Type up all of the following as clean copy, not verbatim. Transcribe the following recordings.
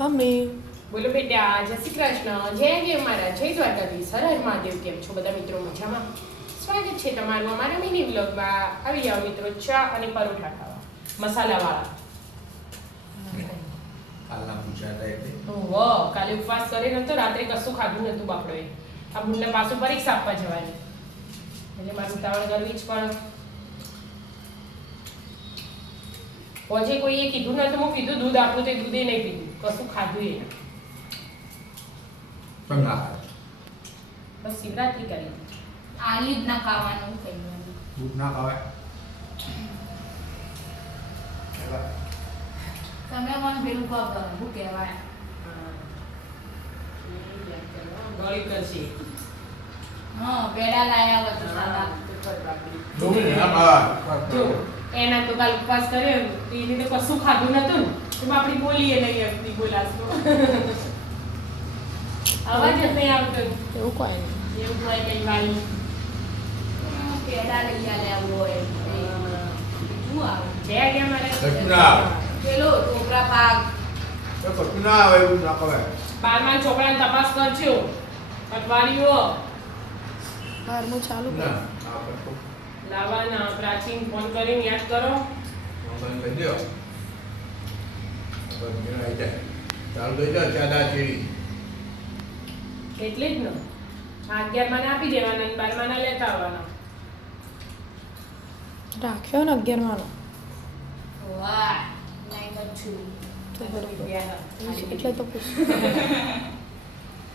Mummy બોલો બેટા, જય શ્રી કૃષ્ણ, જય મારા જય દ્વારકાધીશ, હર હર મહાદેવ. કેમ છો બધા મિત્રો? મજામાં? સ્વાગત છે તમારું અમારા મિની વ્લોગમાં. આવી જાઓ મિત્રો, ચા અને પરોઠા ખાવા મસાલાવાળા. કાલના પૂછાતા એટલે ઓહો, કાલે ઉપવાસ કરે નતો, રાત્રે કશું ખાધું નતું બાપડોએ. આ બુનને પાછું પરીક્ષા આપવા જવાની એટલે મારું ઉતાવળ કરવી જ પણ. પછી કોઈએ કીધું નતું, હું કીધું દૂધ આપું તો દૂધે નહીં પીધું, કશું ખાધું એ પણ ના ખાય. બસ શિવરાત્રી કરી. આલી જ ના ખાવાનું કહેવાનું. દૂધ ના ખવાય. તમે મને પેલું કહો શું કહેવાય? ગળી કરશે. હા, પેડા લાયા હોય તો સાદા. ડુંગળી ના ખાવાય. જો એના તો કાલ ઉપવાસ કર્યો, એને તો કશું ખાધું નતું ને, એમાં આપણી બોલીએ નહીં આવતી, બોલાશો અવાજ જ નહીં આવતો. એવું કોઈ નહીં. એવું હોય કઈ વાળી પેડા લઈ આલ્યા હોય શું આવે? છે ગયા મારે કચુરા. પેલો ટોપરા પાક. એ કશું ના આવે, એવું ના ખવાય. બારમાં છોકરાને તપાસ કરજો, અઠવાડિયો બહારનું ચાલુ કર. ના આ કરતો લાવવાના. પ્રાચીન ફોન કરીને યાદ કરો. બંધ કરી દો. બસ મેળ આવી જાય. ચાલુ થઈ જાય ચાદા ચીડી. એટલે જ ને 11 માં આપી દેવાના અને 12 માં લેતા આવવાના. રાખ્યો ને 11 માનો વાહ, નહીં તો છું. તો બરોબર ના એટલે તો પૂછ.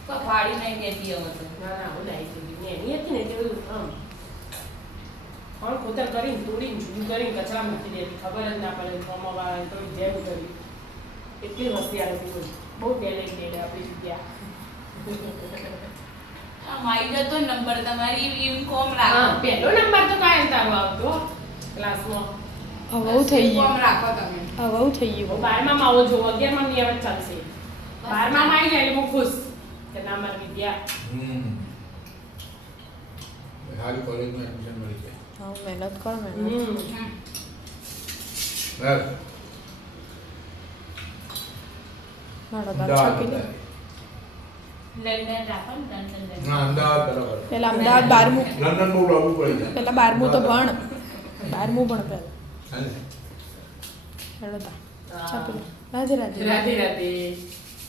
કોઈ ફાડી નહીં દેતી હવે તો. ના હું લાવી દીધી ને એની હતી ને તે બધું પણ ખોતર કરીને તોડીને જુદું કરીને કચરા મૂકી દેતી, ખબર જ ના પડે. કમાવા તો જેમ કરી એટલી હોશિયાર હતી. કોઈ બહુ ટેલેન્ટેડ આપણી જગ્યા. આ મારી જતો નંબર તમારી એમ કોમ હા, રાખો. પહેલો નંબર તો કાયમ તારો આવતો ક્લાસમાં. હવે થઈ કોમ ગયું. રાખો તમે. હવે થઈ ગયું. 12 માં આવો જો, 11 માં નહીં આવે ચાલશે. 12 માં આવી જાય એટલે હું ખુશ કે ના મારી વિદ્યા. સારી કોલેજમાં એડમિશન મળી જાય. હા મહેનત કર મહેનત. બસ મારો દાદા છકી દે. લંડન રાખો ને લંડન. ના અમદાવાદ બરાબર. પેલા અમદાવાદ 12મું. લંડન બહુ લાગુ પડી જાય. પેલા 12મું તો ભણ. 12મું ભણ પેલા. હાલે. હેડો તા. ચા પી લે. રાધે રાધે. રાધે રાધે.